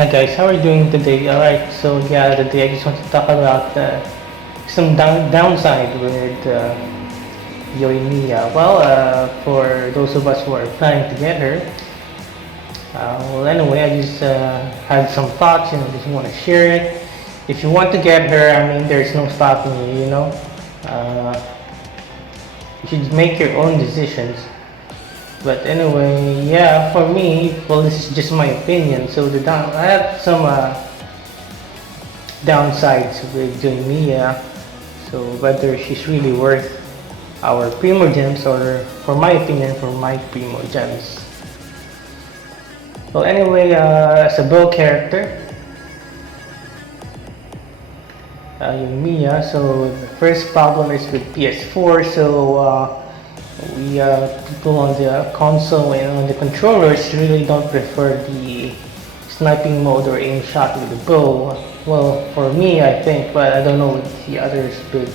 Hi guys, how are you doing today? Alright, so yeah, today I just want to talk about some downside with Yoimiya. Well, for those of us who are planning to get her, well anyway, I just had some thoughts and I just want to share it. If you want to get her, I mean, there's no stopping you, you know. Uh, you should make your own decisions. But anyway, yeah, for me, well, this is just my opinion. So I have some downsides with Yoimiya. So whether she's really worth our Primo Gems or, for my opinion, for my Primo Gems. Well, anyway, as a bow character, Yoimiya. So the first problem is with PS4. So we people on the console and on the controllers really don't prefer the sniping mode or aim shot with the bow. Well, for me, I think, but I don't know what the others. But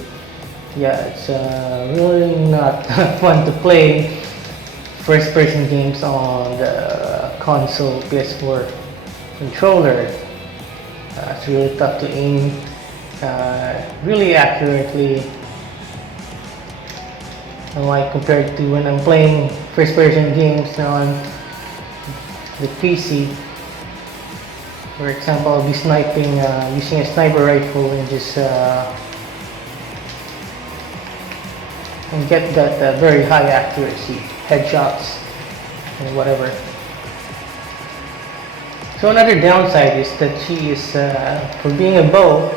yeah, it's really not fun to play first-person games on the console PS4 controller. It's really tough to aim really accurately. Like compared to when I'm playing first-person games on the PC. For example, I'll be sniping using a sniper rifle and just and get that very high accuracy headshots and whatever. So another downside is that she is, for being a bow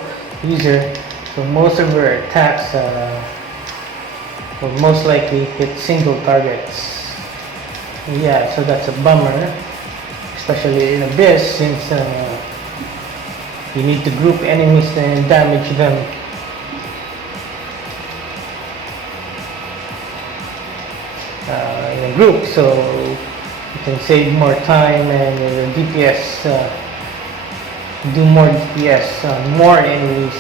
user, so most of her attacks will most likely hit single targets. Yeah, so that's a bummer, especially in Abyss, since you need to group enemies and damage them. In a group, so you can save more time and your DPS, do more DPS on more enemies.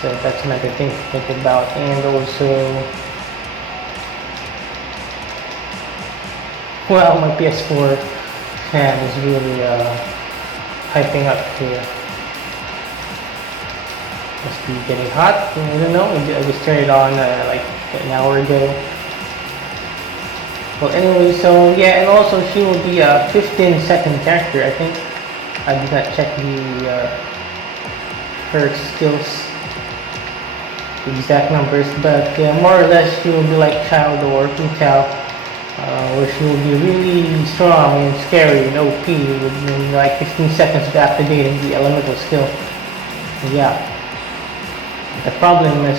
So that's another thing to think about. And also, well, my PS4 fan is really hyping up here. Must be getting hot. I don't know. I just turned it on like an hour ago. Well, anyway, so yeah, and also she will be a 15-second character. I think I did not check the her skills exact numbers, but more or less she will be like Child or Putao, where she will be really strong and scary and OP within like 15 seconds of activating the elemental skill. Yeah, the problem is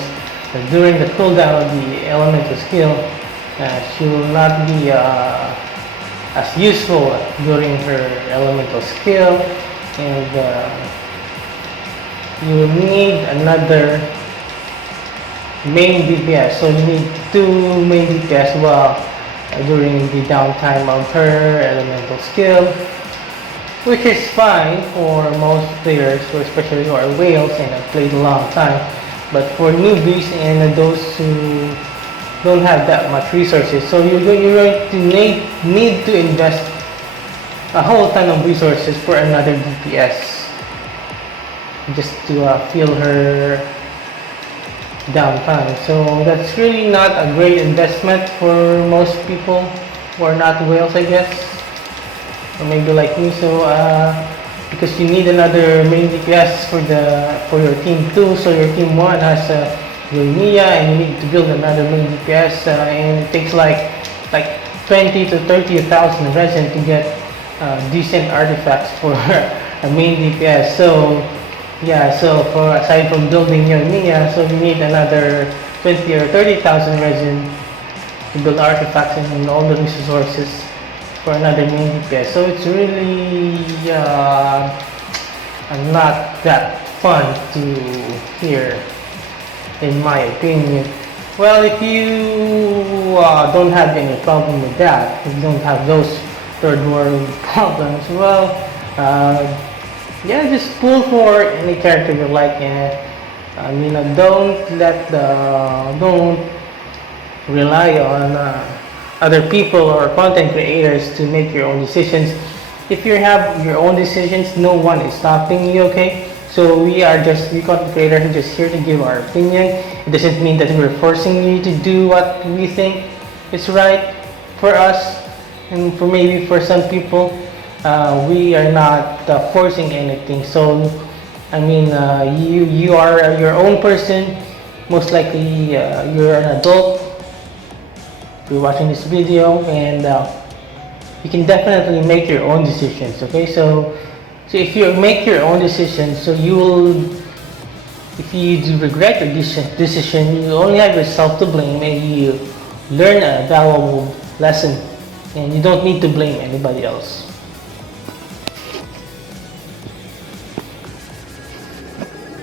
that during the cooldown of the elemental skill, she will not be as useful during her elemental skill, and you will need another main DPS, so you need two main DPS during the downtime of her elemental skill, which is fine for most players, especially who are whales and have played a long time. But for newbies and those who don't have that much resources, so you're going to need to invest a whole ton of resources for another DPS just to feel her downtime. So that's really not a great investment for most people who are not whales, I guess, or maybe like me. So because you need another main DPS for your team 2, so your team 1 has Yoimiya and you need to build another main DPS, and it takes like 20 to 30,000 resin to get decent artifacts for a main DPS. So yeah, so for aside from building Yoimiya, so you need another 20 or 30,000 resin to build artifacts and all the resources for another main DPS. So it's really not that fun to hear, in my opinion. Well, if you don't have any problem with that, if you don't have those third world problems, well, yeah, just pull for any character you like, and I mean, don't rely on other people or content creators to make your own decisions. if you have your own decisions, no one is stopping you, okay? So we content creators are just here to give our opinion. It doesn't mean that we're forcing you to do what we think is right for us, and maybe for some people. We are not forcing anything. So I mean, you are your own person. Most likely, you're an adult. If you're watching this video, and you can definitely make your own decisions. Okay, so if you make your own decisions, so you will, if you do regret your decision, you only have yourself to blame, and you learn a valuable lesson, and you don't need to blame anybody else.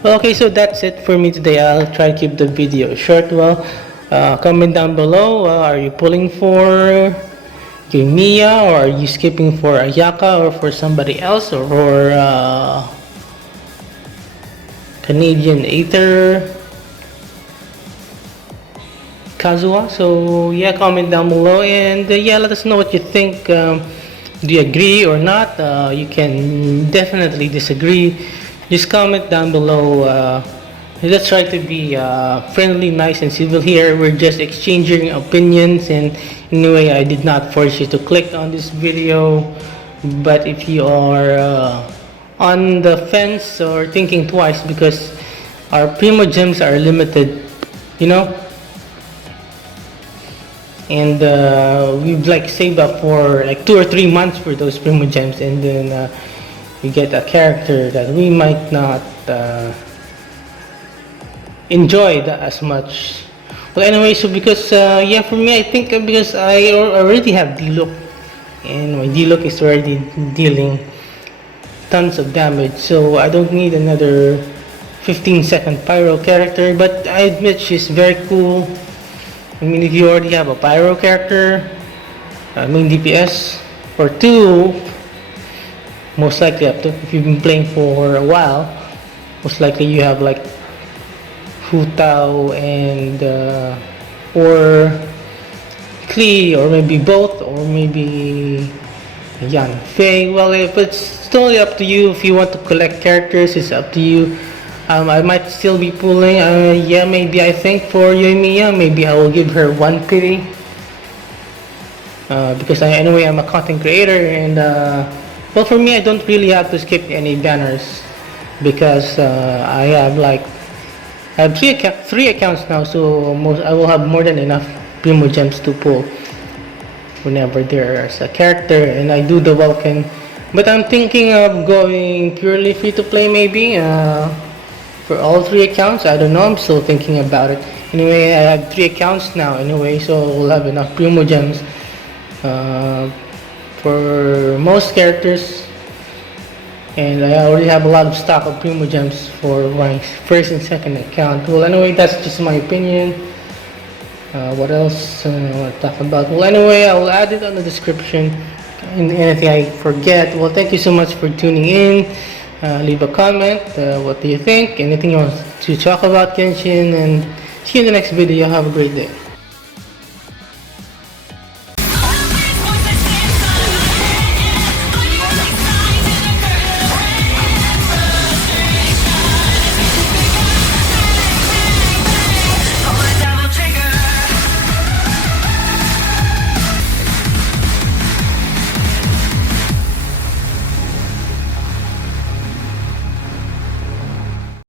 Okay, so that's it for me today. I'll try to keep the video short. Well, comment down below. Are you pulling for Yoimiya, or are you skipping for Ayaka, or for somebody else, or for Canadian Aether Kazuha? So yeah, comment down below, and yeah, let us know what you think. Do you agree or not? You can definitely disagree. Just comment down below. Let's try to be friendly, nice, and civil here. We're just exchanging opinions, and anyway, I did not force you to click on this video. But if you are on the fence or thinking twice, because our Primo Gems are limited, you know, and we've like saved up for like 2 or 3 months for those Primo Gems, and then we get a character that we might not enjoy that as much. Well, anyway, so because yeah, for me, I think because I already have D-Look, and my D-Look is already dealing tons of damage, so I don't need another 15-second pyro character. But I admit she's very cool. I mean, if you already have a pyro character, main DPS, or 2, most likely up to, if you've been playing for a while, most likely you have like Hu Tao and or Klee, or maybe both, or maybe Yan Fei. Well, if it's totally up to you. If you want to collect characters, it's up to you. I might still be pulling, yeah, maybe I think for Yoimiya, maybe I will give her 1 pity, because anyway, I'm a content creator, and well, for me, I don't really have to skip any banners, because I have 3 accounts now, so I will have more than enough Primo Gems to pull whenever there's a character, and I do the Vulcan. But I'm thinking of going purely free to play, maybe for all 3 accounts. I don't know, I'm still thinking about it. Anyway, I have 3 accounts now anyway, so we'll have enough Primo Gems for most characters, and I already have a lot of stock of Primo Gems for my first and second account. Well, anyway, that's just my opinion. What else I want to talk about? Well, anyway, I'll add it on the description, and anything I forget. Well, thank you so much for tuning in. Leave a comment. What do you think? Anything you want to talk about Genshin? And see you in the next video. Have a great day.